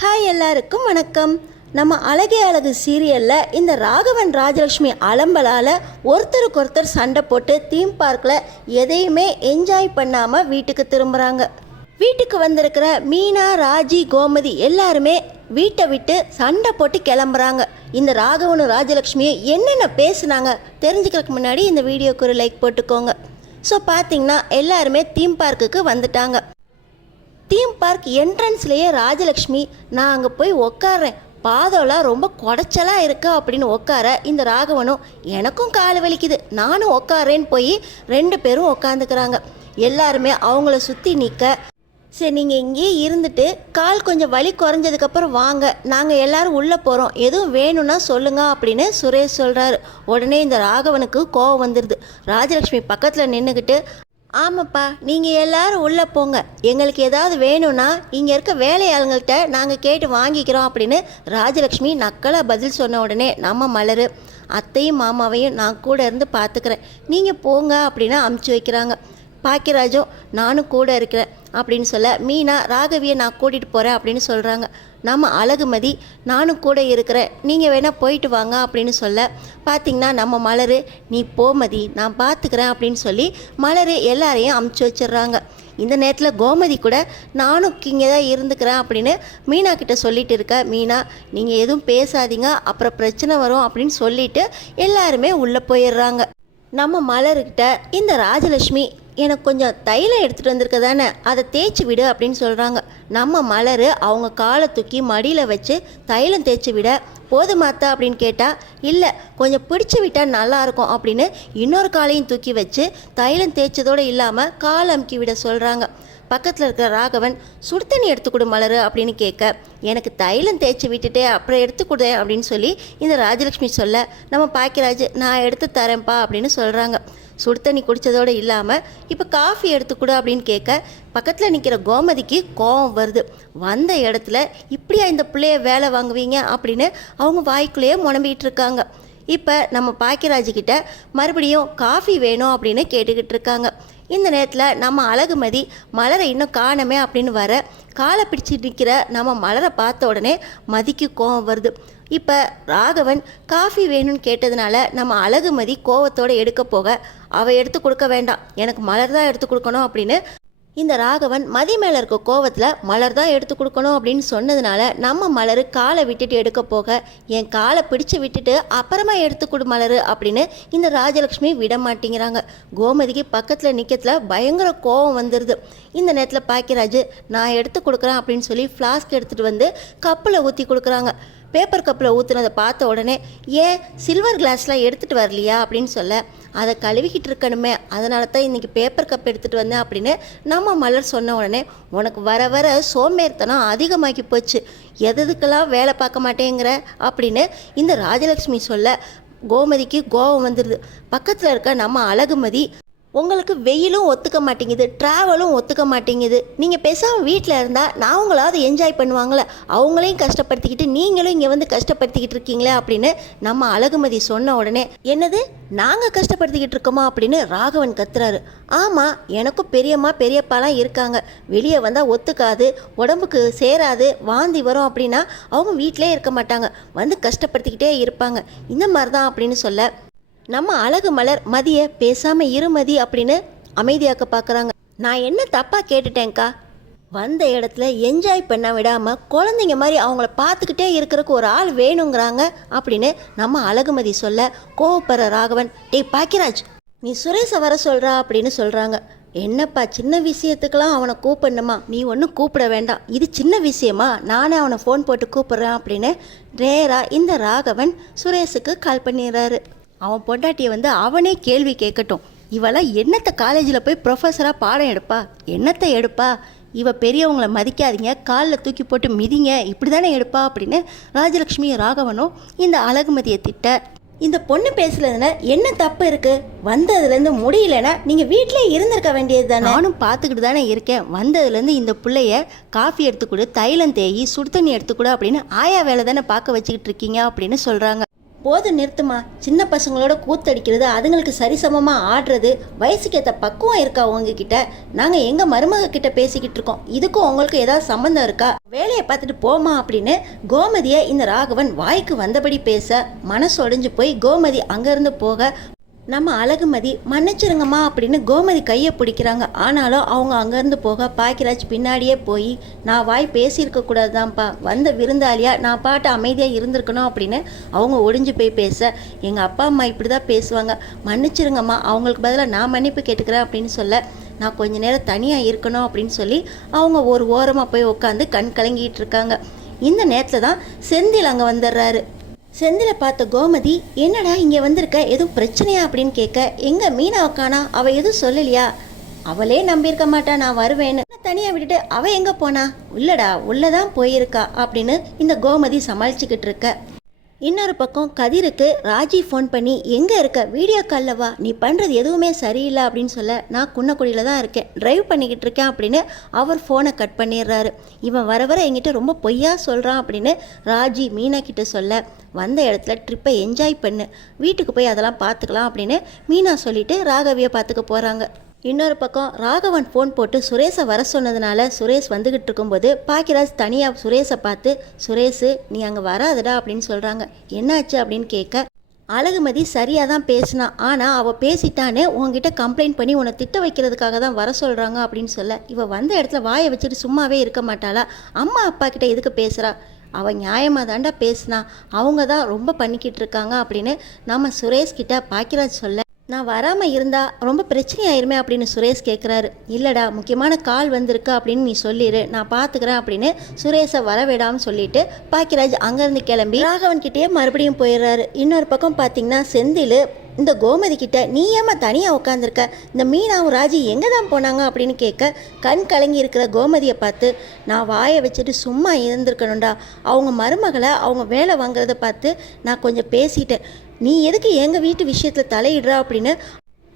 Hi எல்லாருக்கும் வணக்கம். நம்ம அழகே அழகு சீரியலில் இந்த ராகவன் ராஜலக்ஷ்மி அலம்பலால் ஒருத்தருக்கு சண்டை போட்டு தீம் பார்க்கில் எதையுமே என்ஜாய் பண்ணாமல் வீட்டுக்கு திரும்புகிறாங்க. வீட்டுக்கு வந்திருக்கிற மீனா, ராஜி, கோமதி எல்லாருமே வீட்டை விட்டு சண்டை போட்டு கிளம்புறாங்க. இந்த ராகவனும் ராஜலக்ஷ்மியும் என்னென்ன பேசுனாங்க தெரிஞ்சுக்கிறதுக்கு முன்னாடி இந்த வீடியோக்கு ஒரு லைக் போட்டுக்கோங்க. ஸோ பார்த்தீங்கன்னா எல்லாருமே தீம் பார்க்குக்கு வந்துட்டாங்க. தீம் பார்க் என்ட்ரன்ஸ்லேயே ராஜலக்ஷ்மி, நான் அங்கே போய் உட்காடுறேன், பாதம்லாம் ரொம்ப குடைச்சலாக இருக்கா அப்படின்னு உட்கார, இந்த ராகவனும் எனக்கும் கால் வலிக்குது நானும் உட்காரேன்னு போய் 2 பேரும் உட்காந்துக்கிறாங்க. எல்லாருமே அவங்கள சுற்றி நிற்க, சரி நீங்கள் இங்கேயே இருந்துட்டு கால் கொஞ்சம் வலி குறைஞ்சதுக்கப்புறம் வாங்க, நாங்கள் எல்லோரும் உள்ளே போகிறோம், எதுவும் வேணும்னா சொல்லுங்க அப்படின்னு சுரேஷ் சொல்கிறாரு. உடனே இந்த ராகவனுக்கு கோவம் வந்துடுது. ராஜலக்ஷ்மி பக்கத்தில் நின்றுக்கிட்டு, ஆமாப்பா நீங்கள் எல்லாரும் உள்ளே போங்க, எங்களுக்கு ஏதாவது வேணும்னா இங்கே இருக்க வேலையாளுங்கள்கிட்ட நாங்கள் கேட்டு வாங்கிக்கிறோம் அப்படின்னு ராஜலக்ஷ்மி நக்கலாக பதில் சொன்ன உடனே நம்ம மலர், அத்தையும் மாமாவையும் நான் கூட இருந்து பார்த்துக்கிறேன், நீங்கள் போங்க அப்படின்னு அமுச்சு வைக்கிறாங்க. பாக்கியராஜும் நானும் கூட இருக்கிறேன் அப்படின்னு சொல்ல, மீனா ராகவியை நான் கூட்டிகிட்டு போகிறேன் அப்படின்னு சொல்கிறாங்க. நம்ம அழகுமதி, நானும் கூட இருக்கிறேன், நீங்கள் வேணால் போயிட்டு வாங்க அப்படின்னு சொல்ல, பார்த்திங்கன்னா நம்ம மலர், நீ போமதி நான் பார்த்துக்கிறேன் அப்படின்னு சொல்லி மலர் எல்லாரையும் அமுச்சு வச்சிடுறாங்க. இந்த நேரத்தில் கோமதி கூட நானும் இங்கே தான் இருந்துக்கிறேன் அப்படின்னு மீனா கிட்ட சொல்லிட்டு இருக்க, மீனா நீங்கள் எதுவும் பேசாதீங்க அப்புறம் பிரச்சனை வரும் அப்படின்னு சொல்லிட்டு எல்லாருமே உள்ளே போயிடுறாங்க. நம்ம மலர்கிட்ட இந்த ராஜலக்ஷ்மி, எனக்கு கொஞ்சம் தைலம் எடுத்துகிட்டு வந்திருக்க தானே, அதை தேய்ச்சி விடு அப்படின்னு சொல்கிறாங்க. நம்ம மலர் அவங்க காலை தூக்கி மடியில் வச்சு தைலம் தேய்ச்சி விட, போதுமாத்தா அப்படின்னு கேட்டால், இல்லை கொஞ்சம் பிடிச்சி விட்டால் நல்லாயிருக்கும் அப்படின்னு இன்னொரு காலையும் தூக்கி வச்சு தைலம் தேய்ச்சதோடு இல்லாமல் கால் அமுக்கி விட சொல்கிறாங்க. பக்கத்தில் இருக்கிற ராகவன், சுடுதண்ணி எடுத்துக்கொடு மலர் அப்படின்னு கேட்க, எனக்கு தைலம் தேய்ச்சி விட்டுட்டே அப்புறம் எடுத்துக்கொடு அப்படின்னு சொல்லி இந்த ராஜலக்ஷ்மி சொல்ல, நம்ம பாக்கியராஜ் நான் எடுத்து தரேன்ப்பா அப்படின்னு சொல்கிறாங்க. சுடுதண்ணி குடித்ததோடு இல்லாமல் இப்போ காஃபி எடுத்துக்கூட அப்படின்னு கேட்க, பக்கத்தில் நிற்கிற கோமதிக்கு கோவம் வருது. வந்த இடத்துல இப்படியா இந்த பிள்ளைய வேலை வாங்குவீங்க அப்படின்னு அவங்க வாய்க்குள்ளேயே முனம்பிகிட்டு இருக்காங்க. இப்போ நம்ம பாக்கியராஜ்கிட்ட மறுபடியும் காஃபி வேணும் அப்படின்னு கேட்டுக்கிட்டு இருக்காங்க. இந்த நேரத்தில் நம்ம அழகுமதி, மலரை இன்னும் காணமே அப்படின்னு வர, காலை பிடிச்சி நிற்கிற நம்ம மலரை பார்த்த உடனே மதிக்கு கோவம் வருது. இப்போ ராகவன் காஃபி வேணும்னு கேட்டதுனால நம்ம அழகுமதி கோவத்தோடு எடுக்க போக, அவள் எடுத்து கொடுக்க வேண்டாம், எனக்கு மலர் தான் எடுத்து கொடுக்கணும் அப்படின்னு இந்த ராகவன் மதி மேலே இருக்க கோவத்தில் மலர் தான் எடுத்து கொடுக்கணும் அப்படின்னு சொன்னதுனால நம்ம மலர் காலை விட்டுட்டு எடுக்க போக, என் காலை பிடிச்சி விட்டுட்டு அப்புறமா எடுத்து கொடு மலர் அப்படின்னு இந்த ராஜலக்ஷ்மி விட மாட்டேங்கிறாங்க. கோமதிக்கு பக்கத்தில் நிற்கத்தில் பயங்கர கோவம் வந்துடுது. இந்த நேரத்தில் பாக்கியராஜ், நான் எடுத்து கொடுக்குறேன் அப்படின்னு சொல்லி ஃப்ளாஸ்க் எடுத்துகிட்டு வந்து கப்பில் ஊற்றி கொடுக்குறாங்க. பேப்பர் கப்பில் ஊற்றுனதை பார்த்த உடனே, ஏன் சில்வர் கிளாஸ்லாம் எடுத்துகிட்டு வரலையா அப்படின்னு சொல்ல, அதை கழுவிக்கிட்டு இருக்கணுமே, அதனால தான் இன்றைக்கி பேப்பர் கப் எடுத்துகிட்டு வந்தேன் அப்படின்னு நம்ம மலர் சொன்ன உடனே, உனக்கு வர வர சோம்பேறித்தனம் அதிகமாகி போச்சு, எதுக்கெல்லாம் வேலை பார்க்க மாட்டேங்கிற அப்படின்னு இந்த ராஜலக்ஷ்மி சொல்ல, கோமதிக்கு கோபம் வந்துடுது. பக்கத்தில் இருக்க நம்ம அழகுமதி, உங்களுக்கு வெயிலும் ஒத்துக்க மாட்டேங்குது, ட்ராவலும் ஒத்துக்க மாட்டேங்குது, நீங்கள் பேசாமல் வீட்டில் இருந்தால் நான் உங்களாவது என்ஜாய் பண்ணுவாங்களே, அவங்களையும் கஷ்டப்படுத்திக்கிட்டு நீங்களும் இங்கே வந்து கஷ்டப்படுத்திக்கிட்டு இருக்கீங்களே அப்படின்னு நம்ம அழகுமதி சொன்ன உடனே, என்னது நாங்கள் கஷ்டப்படுத்திக்கிட்டு இருக்கோமா அப்படின்னு ராகவன் கத்துறாரு. ஆமாம், எனக்கும் பெரியம்மா பெரியப்பாலாம் இருக்காங்க, வெளியே வந்தால் ஒத்துக்காது, உடம்புக்கு சேராது, வாந்தி வரும் அப்படின்னா அவங்க வீட்டிலே இருக்க மாட்டாங்க, வந்து கஷ்டப்படுத்திக்கிட்டே இருப்பாங்க, இந்த மாதிரி தான் அப்படின்னு சொல்ல, நம்ம அழகு மலர் மதியை பேசாமல் இருமதி அப்படின்னு அமைதியாக்க பார்க்குறாங்க. நான் என்ன தப்பாக கேட்டுட்டேன்க்கா, வந்த இடத்துல என்ஜாய் பண்ண விடாமல் குழந்தைங்க மாதிரி அவங்கள பார்த்துக்கிட்டே இருக்கிறதுக்கு ஒரு ஆள் வேணுங்கிறாங்க அப்படின்னு நம்ம அழகுமதி சொல்ல, கோவப்படுற ராகவன், டேய் பாக்கியராஜ் நீ சுரேஷை வர சொல்கிறா அப்படின்னு சொல்கிறாங்க. என்னப்பா சின்ன விஷயத்துக்கெல்லாம் அவனை கூப்பிடணுமா, நீ ஒன்றும் கூப்பிட வேண்டாம், இது சின்ன விஷயமா, நானே அவனை ஃபோன் போட்டு கூப்பிட்றேன் அப்படின்னு நேராக இந்த ராகவன் சுரேஷுக்கு கால் பண்ணிடுறாரு. அவன் பொண்டாட்டியை வந்து அவனே கேள்வி கேட்கட்டும், இவெல்லாம் என்னத்தை காலேஜில் போய் ப்ரொஃபஸராக பாடம் எடுப்பா, என்னத்தை எடுப்பா, இவ பெரியவங்களை மதிக்காதீங்க, காலில் தூக்கி போட்டு மிதிங்க, இப்படி தானே எடுப்பா அப்படின்னு ராஜலக்ஷ்மி ராகவனும் இந்த அழகுமதியை திட்ட, இந்த பொண்ணு பேசுறதுல என்ன தப்பு இருக்குது, வந்ததுலேருந்து முடியலன்னா நீங்கள் வீட்டிலே இருந்திருக்க வேண்டியது தானே, நானும் பார்த்துக்கிட்டு தானே இருக்கேன், வந்ததுலேருந்து இந்த பிள்ளைய காஃபி எடுத்துக்கூட, தைலம் தேயி, சுடுதண்ணி எடுத்துக்கூட அப்படின்னு ஆயா வேலை தானே பார்க்க வச்சுக்கிட்டு இருக்கீங்க அப்படின்னு சொல்கிறாங்க. போது நிறுத்துமா, சின்ன பசங்களோட கூத்தடிக்கிறது, அதுங்களுக்கு சரிசமமாக ஆடுறது, வயசுக்கு ஏற்ற பக்குவம் இருக்கா உங்ககிட்ட? நாங்கள் எங்கள் மருமக கிட்ட பேசிக்கிட்டு இருக்கோம், இதுக்கும் உங்களுக்கு ஏதாவது சம்மந்தம் இருக்கா? வேலையை பார்த்துட்டு போமா அப்படின்னு கோமதியை இந்த ராகவன் வாய்க்கு வந்தபடி பேச மனசு ஒடிஞ்சு போய் கோமதி அங்கேருந்து போக நம்ம அழகுமதி மன்னிச்சிருங்கம்மா அப்படின்னு கோமதி கையை பிடிக்கிறாங்க. ஆனாலும் அவங்க அங்கேருந்து போக பாக்கியராஜ் பின்னாடியே போய் நான் வாய் பேசியிருக்க கூடாதுதான்ப்பா, வந்த விருந்தாளியா நான் பாட்டு அமைதியாக இருந்திருக்கணும் அப்படின்னு அவங்க ஒடிஞ்சு போய் பேச எங்கள் அப்பா அம்மா இப்படி தான் பேசுவாங்க, மன்னிச்சிருங்கம்மா, அவங்களுக்கு பதிலாக நான் மன்னிப்பு கேட்டுக்கிறேன் அப்படின்னு சொல்ல நான் கொஞ்ச நேரம் தனியாக இருக்கணும் அப்படின்னு சொல்லி அவங்க ஒரு ஓரமாக போய் உட்காந்து கண் கலங்கிட்டு இருக்காங்க. இந்த நேரத்தில் தான் செந்தில் அங்கே வந்துடுறாரு. செந்தில பார்த்த கோமதி, என்னடா இங்கே வந்திருக்க, எதுவும் பிரச்சனையா அப்படின்னு கேட்க, எங்க மீனா உக்கானா, அவள் எதுவும் சொல்லலையா? அவளே நம்பியிருக்க மாட்டா நான் வருவேன்னு, தனியாக விட்டுட்டு அவள் எங்கே போனா? இல்லடா உள்ளதான் போயிருக்கா அப்படின்னு இந்த கோமதி சமாளிச்சுக்கிட்டு இருக்க. இன்னொரு பக்கம் கதிருக்கு ராஜி ஃபோன் பண்ணி, எங்கே இருக்க, வீடியோ காலில் வா, நீ பண்ணுறது எதுவுமே சரியில்லை அப்படின்னு சொல்ல, நான் குன்னக்குடியில் தான் இருக்கேன், ட்ரைவ் பண்ணிக்கிட்டு இருக்கேன் அப்படின்னு அவர் ஃபோனை கட் பண்ணிடுறாரு. இவன் வர வர என்கிட்ட ரொம்ப பொய்யா சொல்கிறான் அப்படின்னு ராஜி மீனா கிட்ட சொல்ல, வந்த இடத்துல ட்ரிப்பை என்ஜாய் பண்ணு, வீட்டுக்கு போய் அதெல்லாம் பார்த்துக்கலாம் அப்படின்னு மீனா சொல்லிட்டு ராகவியை பார்த்துக்க போகிறாங்க. இன்னொரு பக்கம் ராகவன் ஃபோன் போட்டு சுரேஷை வர சொன்னதுனால சுரேஷ் வந்துக்கிட்டு இருக்கும்போது பாக்கியராஜ் தனியாக சுரேஷை பார்த்து, சுரேஷ் நீ அங்கே வராதடா அப்படின்னு சொல்கிறாங்க. என்னாச்சு அப்படின்னு கேட்க, அழகுமதி சரியாக தான் பேசினா, ஆனால் அவள் பேசிட்டானே உங்ககிட்ட கம்ப்ளைண்ட் பண்ணி உன்னை திட்ட வைக்கிறதுக்காக தான் வர சொல்கிறாங்க அப்படின்னு சொல்ல, இவள் வந்த இடத்துல வாயை வச்சுட்டு சும்மாவே இருக்க மாட்டாளா, அம்மா அப்பா கிட்ட எதுக்கு பேசுகிறா, அவள் நியாயமாக தாண்டா பேசினா, அவங்க தான் ரொம்ப பண்ணிக்கிட்டு இருக்காங்க அப்படின்னு நம்ம சுரேஷ் கிட்ட பாக்கியராஜ் சொல்ல, நான் வராமல் இருந்தால் ரொம்ப பிரச்சனையாயிருமே அப்படின்னு சுரேஷ் கேட்குறாரு. இல்லைடா முக்கியமான கால் வந்திருக்கு அப்படின்னு நீ சொல்லிடு, நான் பார்த்துக்கிறேன் அப்படின்னு சுரேஷை வரவிடாமல் சொல்லிட்டு பாக்கியராஜ் அங்கேருந்து கிளம்பி ராகவன் கிட்டேயே மறுபடியும் போயிடுறாரு. இன்னொரு பக்கம் பார்த்தீங்கன்னா செந்தில் இந்த கோமதி கிட்ட, நீ ஏமா தனியாக உட்காந்துருக்க, இந்த மீனாவும் ராஜி எங்கே தான் போனாங்க அப்படின்னு கேட்க, கண் கலங்கி இருக்கிற கோமதியை பார்த்து, நான் வாயை வச்சுட்டு சும்மா இருந்திருக்கணும்டா, அவங்க மருமகளை அவங்க வேலை வாங்குறத பார்த்து நான் கொஞ்சம் பேசிட்டேன், நீ எதுக்கு எங்கள் வீட்டு விஷயத்தில் தலையிடுறா அப்படின்னு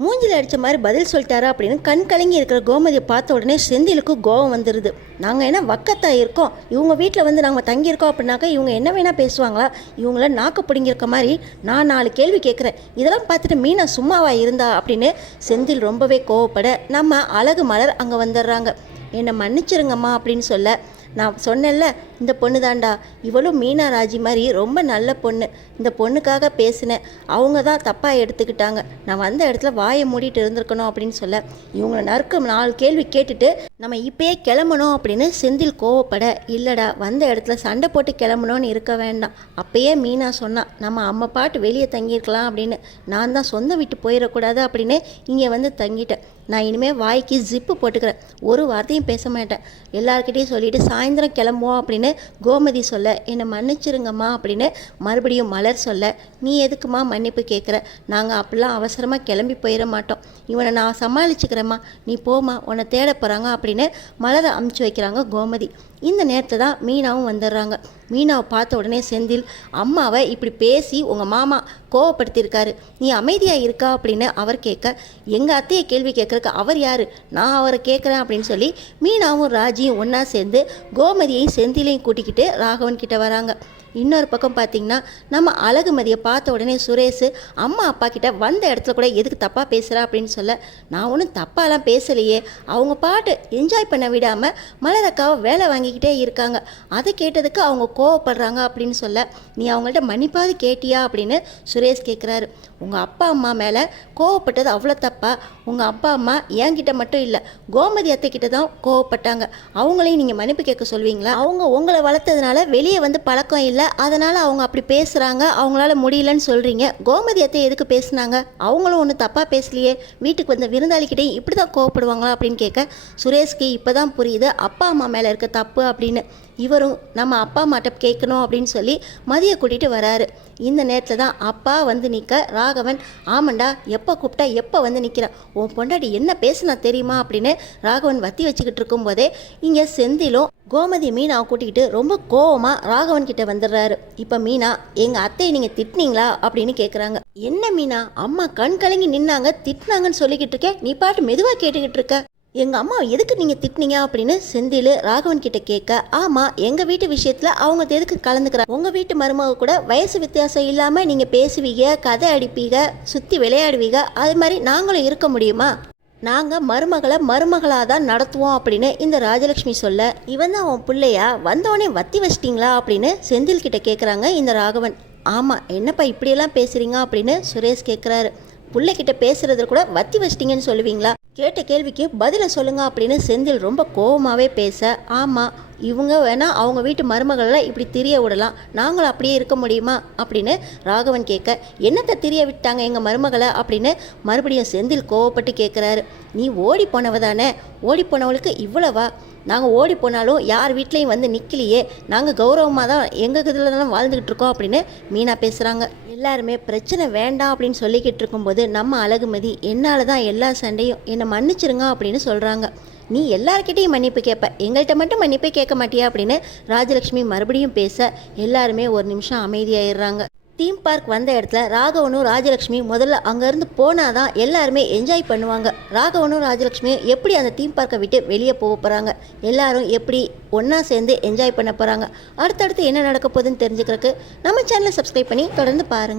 மூஞ்சில் அடித்த மாதிரி பதில் சொல்லிட்டாரா அப்படின்னு கண் கலங்கி இருக்கிற கோமதியை பார்த்த உடனே செந்திலுக்கு கோபம் வந்துடுது. நாங்கள் என்ன வக்கத்தா இருக்கோம், இவங்க வீட்டில் வந்து நாங்கள் தங்கியிருக்கோம் அப்படின்னாக்கா இவங்க என்ன வேணால் பேசுவாங்களா, இவங்கள நாக்கு பிடிங்கிருக்க மாதிரி நான் 4 கேள்வி கேட்குறேன், இதெல்லாம் பார்த்துட்டு மீனா சும்மாவா இருந்தா அப்படின்னு செந்தில் ரொம்பவே கோவப்பட நம்ம அழகு மலர் அங்கே வந்துடுறாங்க. என்னை மன்னிச்சிருங்கம்மா அப்படின்னு சொல்ல, நான் சொன்னேன்ல இந்த பொண்ணு தாண்டா, இவளும் மீனா ராஜி மாதிரி ரொம்ப நல்ல பொண்ணு, இந்த பொண்ணுக்காக பேசினேன், அவங்க தான் தப்பாக எடுத்துக்கிட்டாங்க, நான் வந்த இடத்துல வாயை மூடிட்டு இருந்திருக்கணும் அப்படின்னு சொல்ல, இவங்களை நறுக்க 4 கேள்வி கேட்டுட்டு நம்ம இப்பயே கிளம்பணும் அப்படின்னு செந்தில் கோவப்பட, இல்லைடா வந்த இடத்துல சண்டை போட்டு கிளம்பணும்னு இருக்க வேண்டாம், அப்பயே மீனா சொன்னான் நம்ம அம்மா பாட்டு வெளியே தங்கியிருக்கலாம் அப்படின்னு, நான் தான் சொந்தம் விட்டு போயிடக்கூடாது அப்படின்னு இங்கே வந்து தங்கிட்டேன், நான் இனிமேல் வாய்க்கு ஜிப்பு போட்டுக்கிறேன், ஒரு வார்த்தையும் பேச மாட்டேன், எல்லாருக்கிட்டையும் சொல்லிவிட்டு சாயந்தரம் கிளம்புவோம் அப்படின்னு கோமதி சொல்ல, என்னை மன்னிச்சிருங்கம்மா அப்படின்னு மறுபடியும் மலர் சொல்ல, நீ எதுக்குமா மன்னிப்பு கேட்குற, நாங்கள் அப்படிலாம் அவசரமாக கிளம்பி போயிட மாட்டோம், இவனை நான் சமாளிச்சுக்கிறேம்மா, நீ போமா, உன்னை தேட போகிறாங்க அப்படின்னு மலரை அமுச்சு வைக்கிறாங்க கோமதி. இந்த நேரத்தில் தான் மீனாவும் வந்துடுறாங்க. மீனாவை பார்த்த உடனே செந்தில், அம்மாவை இப்படி பேசி உங்கள் மாமா கோவப்படுத்தியிருக்காரு, நீ அமைதியாக இருக்கா அப்படின்னு அவர் கேட்க, எங்கள் அத்தையை கேள்வி கேட்குறக்கு அவர் யார், நான் அவரை கேட்குறேன் அப்படின்னு சொல்லி மீனாவும் ராஜியும் ஒன்றா சேர்ந்து கோமதியையும் செந்திலையும் கூட்டிக்கிட்டு ராகவன் கிட்ட வராங்க. இன்னொரு பக்கம் பார்த்திங்கன்னா நம்ம அழகுமதியை பார்த்த உடனே சுரேஷ் அம்மா அப்பா கிட்ட வந்த இடத்துல கூட எதுக்கு தப்பாக பேசுகிறா அப்படின்னு சொல்ல, நான் ஒன்றும் தப்பாலாம் பேசலையே, அவங்க பாட்டு என்ஜாய் பண்ண விடாமல் மலரக்காவை வேலை வாங்கிக்கிட்டே இருக்காங்க, அதை கேட்டதுக்கு அவங்க கோவப்படுறாங்க அப்படின்னு சொல்ல, நீ அவங்கள்ட்ட மன்னிப்பாவது கேட்டியா அப்படின்னு சுரேஷ் கேட்குறாரு. உங்கள் அப்பா அம்மா மேலே கோவப்பட்டது அவ்வளோ தப்பா, உங்கள் அப்பா அம்மா என்கிட்ட மட்டும் இல்லை கோமதி அத்தை கிட்ட தான் கோவப்பட்டாங்க, அவங்களையும் நீங்கள் மன்னிப்பு கேட்க சொல்வீங்களா, அவங்க உங்களை வளர்த்ததுனால வெளியே வந்து பழக்கம் இல்லை, அதனால் அவங்க அப்படி பேசுகிறாங்க, அவங்களால முடியலன்னு சொல்கிறீங்க, கோமதி அத்தை எதுக்கு பேசுனாங்க, அவங்களும் ஒன்றும் தப்பாக பேசலையே, வீட்டுக்கு வந்த விருந்தாளிக்கிட்டே இப்படி தான் கோவப்படுவாங்களா அப்படின்னு கேட்க, சுரேஷ்க்கு இப்போ தான் புரியுது அப்பா அம்மா மேலே இருக்க தப்பு அப்படின்னு. இவரும் நம்ம அப்பா அம்மாட்ட கேட்கணும் அப்படின்னு சொல்லி மதியை கூட்டிகிட்டு வராரு. இந்த நேரத்தில் தான் அப்பா வந்து நிற்க, ராகவன், ஆமாண்டா எப்போ கூப்பிட்டா எப்போ வந்து நிற்கிற, உன் பொண்டாட்டி என்ன பேசுனா தெரியுமா அப்படின்னு ராகவன் வத்தி வச்சுக்கிட்டு இருக்கும்போதே இங்கே செந்திலும் கோமதி மீனாவை கூட்டிக்கிட்டு ரொம்ப கோவமாக ராகவன் கிட்ட வந்துடுறாரு. இப்போ மீனா, எங்கள் அத்தையை நீங்கள் திட்டினீங்களா அப்படின்னு கேட்குறாங்க. என்ன மீனா, அம்மா கண் கலங்கி நின்னாங்க, திட்டினாங்கன்னு சொல்லிக்கிட்டு இருக்கேன், நீ பாட்டு மெதுவாக கேட்டுக்கிட்டு இருக்க, எங்கள் அம்மா எதுக்கு நீங்கள் திட்டினீங்க அப்படின்னு செந்தில் ராகவன் கிட்ட கேட்க, ஆமாம் எங்கள் வீட்டு விஷயத்தில் அவங்க எதுக்கு கலந்துக்கிறாங்க, உங்கள் வீட்டு மருமக கூட வயசு வித்தியாசம் இல்லாமல் நீங்கள் பேசுவீங்க, கதை அடிப்பீங்க, சுற்றி விளையாடுவீங்க, அது மாதிரி நாங்களும் இருக்க முடியுமா? நாங்கள் மருமகளை மருமகளாக தான் நடத்துவோம் அப்படின்னு இந்த ராஜலக்ஷ்மி சொல்ல, இவன் தான் அவன் பிள்ளையா, வந்தவனே வத்தி வச்சிட்டிங்களா அப்படின்னு செந்தில் கிட்ட கேட்குறாங்க இந்த ராகவன். ஆமாம் என்னப்பா இப்படியெல்லாம் பேசுகிறீங்க அப்படின்னு சுரேஷ் கேட்குறாரு. பிள்ளைகிட்ட பேசுறது கூட வத்தி வச்சிட்டிங்கன்னு சொல்லுவீங்களா, கேட்ட கேள்விக்கு பதிலை சொல்லுங்க அப்படின்னு செந்தில் ரொம்ப கோபமாகவே பேச, ஆமாம் இவங்க வேணால் அவங்க வீட்டு மருமகளை இப்படி திரிய விடலாம், நாங்களும் அப்படியே இருக்க முடியுமா அப்படின்னு ராகவன் கேட்க, என்னத்தை திரிய விட்டாங்க எங்கள் மருமகளை அப்படின்னு மறுபடியும் செந்தில் கோவப்பட்டு கேட்குறாரு. நீ ஓடி போனவ தானே, ஓடி போனவளுக்கு இவ்வளவா, நாங்கள் ஓடி போனாலும் யார் வீட்லேயும் வந்து நிற்கலையே, நாங்கள் கௌரவமாக தான் எங்கள் இதில் தான் வாழ்ந்துக்கிட்டு இருக்கோம் அப்படின்னு மீனா பேசுகிறாங்க. எல்லாருமே பிரச்சனை வேண்டாம் அப்படின்னு சொல்லிக்கிட்டு இருக்கும்போது நம்ம அழகுமதி, என்னால் தான் எல்லா சண்டையும், என்னை மன்னிச்சிருங்க அப்படின்னு சொல்கிறாங்க. நீ எல்லார்கிட்டையும் மன்னிப்பு கேட்ப, எங்கள்கிட்ட மட்டும் மன்னிப்பே கேட்க மாட்டியா அப்படின்னு ராஜலக்ஷ்மி மறுபடியும் பேச, எல்லாருமே ஒரு நிமிஷம் அமைதியாயிடுறாங்க. தீம் பார்க் வந்த இடத்துல ராகவனும் ராஜலக்ஷ்மி முதல்ல அங்கேருந்து போனால் தான் எல்லாருமே என்ஜாய் பண்ணுவாங்க. ராகவனும் ராஜலக்ஷ்மியும் எப்படி அந்த தீம் பார்க்கை விட்டு வெளியே போக போகிறாங்க, எல்லாரும் எப்படி ஒன்றா சேர்ந்து என்ஜாய் பண்ண போகிறாங்க, அடுத்தடுத்து என்ன நடக்க போகுதுன்னு தெரிஞ்சுக்கிறதுக்கு நம்ம சேனலை சப்ஸ்கிரைப் பண்ணி தொடர்ந்து பாருங்கள்.